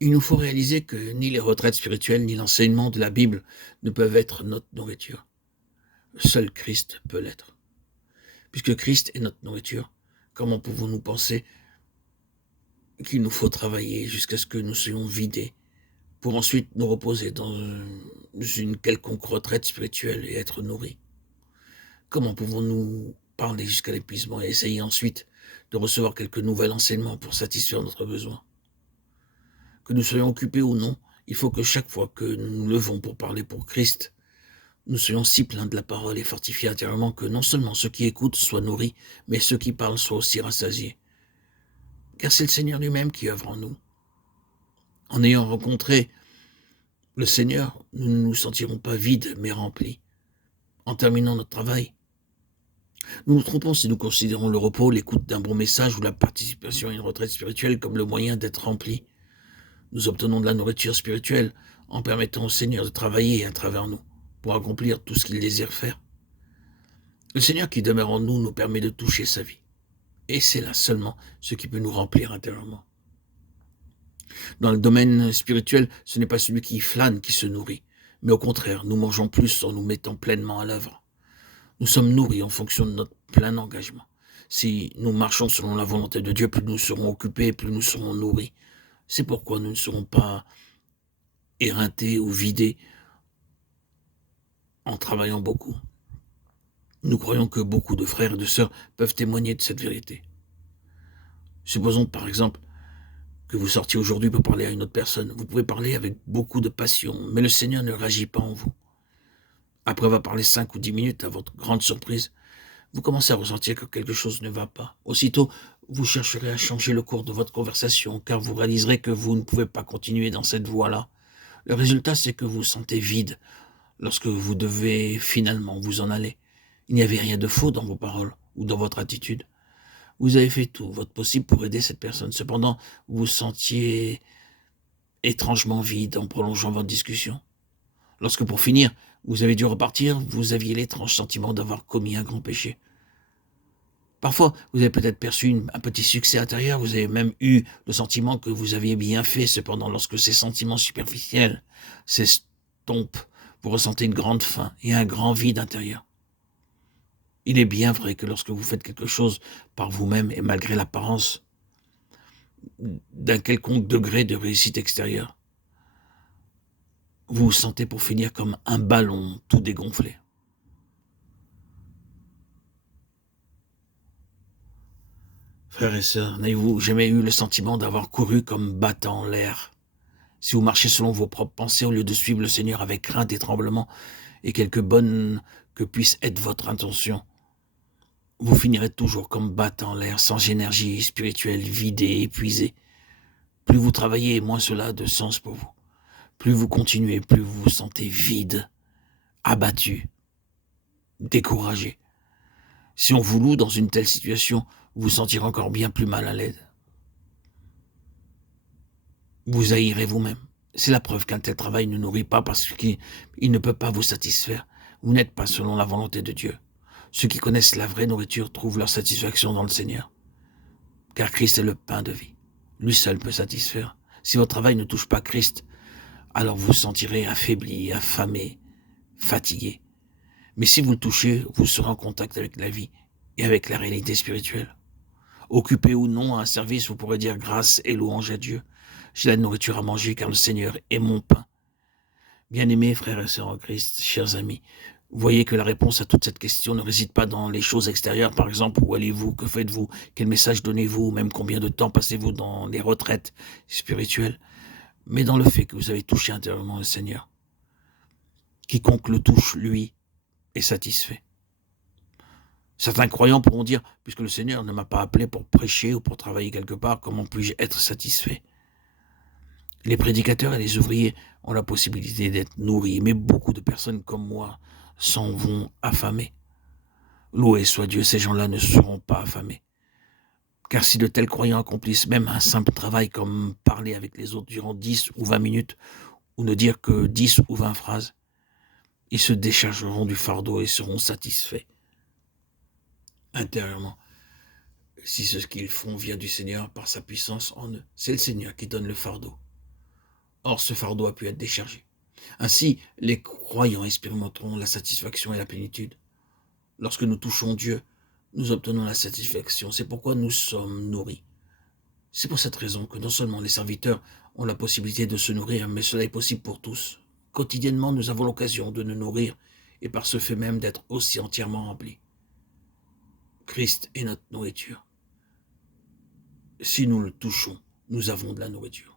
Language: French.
Il nous faut réaliser que ni les retraites spirituelles, ni l'enseignement de la Bible ne peuvent être notre nourriture. Seul Christ peut l'être. Puisque Christ est notre nourriture, comment pouvons-nous penser qu'il nous faut travailler jusqu'à ce que nous soyons vidés pour ensuite nous reposer dans une quelconque retraite spirituelle et être nourris? Comment pouvons-nous parler jusqu'à l'épuisement et essayer ensuite de recevoir quelques nouveaux enseignements pour satisfaire notre besoin? Que nous soyons occupés ou non, il faut que chaque fois que nous nous levons pour parler pour Christ, nous soyons si pleins de la parole et fortifiés intérieurement que non seulement ceux qui écoutent soient nourris, mais ceux qui parlent soient aussi rassasiés. Car c'est le Seigneur lui-même qui œuvre en nous. En ayant rencontré le Seigneur, nous ne nous sentirons pas vides, mais remplis. En terminant notre travail, nous nous trompons si nous considérons le repos, l'écoute d'un bon message ou la participation à une retraite spirituelle comme le moyen d'être remplis. Nous obtenons de la nourriture spirituelle en permettant au Seigneur de travailler à travers nous pour accomplir tout ce qu'il désire faire. Le Seigneur qui demeure en nous nous permet de toucher sa vie. Et c'est là seulement ce qui peut nous remplir intérieurement. Dans le domaine spirituel, ce n'est pas celui qui flâne qui se nourrit, mais au contraire, nous mangeons plus en nous mettant pleinement à l'œuvre. Nous sommes nourris en fonction de notre plein engagement. Si nous marchons selon la volonté de Dieu, plus nous serons occupés, plus nous serons nourris. C'est pourquoi nous ne serons pas éreintés ou vidés en travaillant beaucoup. Nous croyons que beaucoup de frères et de sœurs peuvent témoigner de cette vérité. Supposons par exemple que vous sortiez aujourd'hui pour parler à une autre personne. Vous pouvez parler avec beaucoup de passion, mais le Seigneur ne réagit pas en vous. Après avoir parlé 5 ou 10 minutes, à votre grande surprise, vous commencez à ressentir que quelque chose ne va pas. Aussitôt, vous chercherez à changer le cours de votre conversation, car vous réaliserez que vous ne pouvez pas continuer dans cette voie-là. Le résultat, c'est que vous vous sentez vide lorsque vous devez finalement vous en aller. Il n'y avait rien de faux dans vos paroles ou dans votre attitude. Vous avez fait tout votre possible pour aider cette personne. Cependant, vous vous sentiez étrangement vide en prolongeant votre discussion. Lorsque pour finir, vous avez dû repartir, vous aviez l'étrange sentiment d'avoir commis un grand péché. Parfois, vous avez peut-être perçu un petit succès intérieur, vous avez même eu le sentiment que vous aviez bien fait. Cependant, lorsque ces sentiments superficiels s'estompent, vous ressentez une grande faim et un grand vide intérieur. Il est bien vrai que lorsque vous faites quelque chose par vous-même et malgré l'apparence d'un quelconque degré de réussite extérieure, vous vous sentez pour finir comme un ballon tout dégonflé. Frères et sœurs, n'avez-vous jamais eu le sentiment d'avoir couru comme battant en l'air? Si vous marchez selon vos propres pensées au lieu de suivre le Seigneur avec crainte et tremblement, et quelque bonne que puisse être votre intention, vous finirez toujours comme battant en l'air, sans énergie spirituelle, vidé, épuisé. Plus vous travaillez, moins cela a de sens pour vous. Plus vous continuez, plus vous vous sentez vide, abattu, découragé. Si on vous loue dans une telle situation, vous vous sentirez encore bien plus mal à l'aise. Vous haïrez vous-même. C'est la preuve qu'un tel travail ne nourrit pas parce qu'il ne peut pas vous satisfaire. Vous n'êtes pas selon la volonté de Dieu. Ceux qui connaissent la vraie nourriture trouvent leur satisfaction dans le Seigneur. Car Christ est le pain de vie. Lui seul peut satisfaire. Si votre travail ne touche pas Christ, alors vous vous sentirez affaibli, affamé, fatigué. Mais si vous le touchez, vous serez en contact avec la vie et avec la réalité spirituelle. Occupé ou non à un service, vous pourrez dire grâce et louange à Dieu. J'ai la nourriture à manger car le Seigneur est mon pain. Bien-aimés frères et sœurs en Christ, chers amis, vous voyez que la réponse à toute cette question ne réside pas dans les choses extérieures, par exemple, où allez-vous, que faites-vous, quel message donnez-vous, même combien de temps passez-vous dans les retraites spirituelles, mais dans le fait que vous avez touché intérieurement le Seigneur. Quiconque le touche, lui, est satisfait. Certains croyants pourront dire, puisque le Seigneur ne m'a pas appelé pour prêcher ou pour travailler quelque part, comment puis-je être satisfait? Les prédicateurs et les ouvriers ont la possibilité d'être nourris, mais beaucoup de personnes comme moi s'en vont affamées. Loué soit Dieu, ces gens-là ne seront pas affamés. Car si de tels croyants accomplissent même un simple travail comme parler avec les autres durant 10 ou 20 minutes, ou ne dire que 10 ou 20 phrases, ils se déchargeront du fardeau et seront satisfaits intérieurement. Si ce qu'ils font vient du Seigneur par sa puissance en eux, c'est le Seigneur qui donne le fardeau. Or, ce fardeau a pu être déchargé. Ainsi, les croyants expérimenteront la satisfaction et la plénitude. Lorsque nous touchons Dieu, nous obtenons la satisfaction. C'est pourquoi nous sommes nourris. C'est pour cette raison que non seulement les serviteurs ont la possibilité de se nourrir, mais cela est possible pour tous. Quotidiennement, nous avons l'occasion de nous nourrir et par ce fait même d'être aussi entièrement remplis. Christ est notre nourriture. Si nous le touchons, nous avons de la nourriture.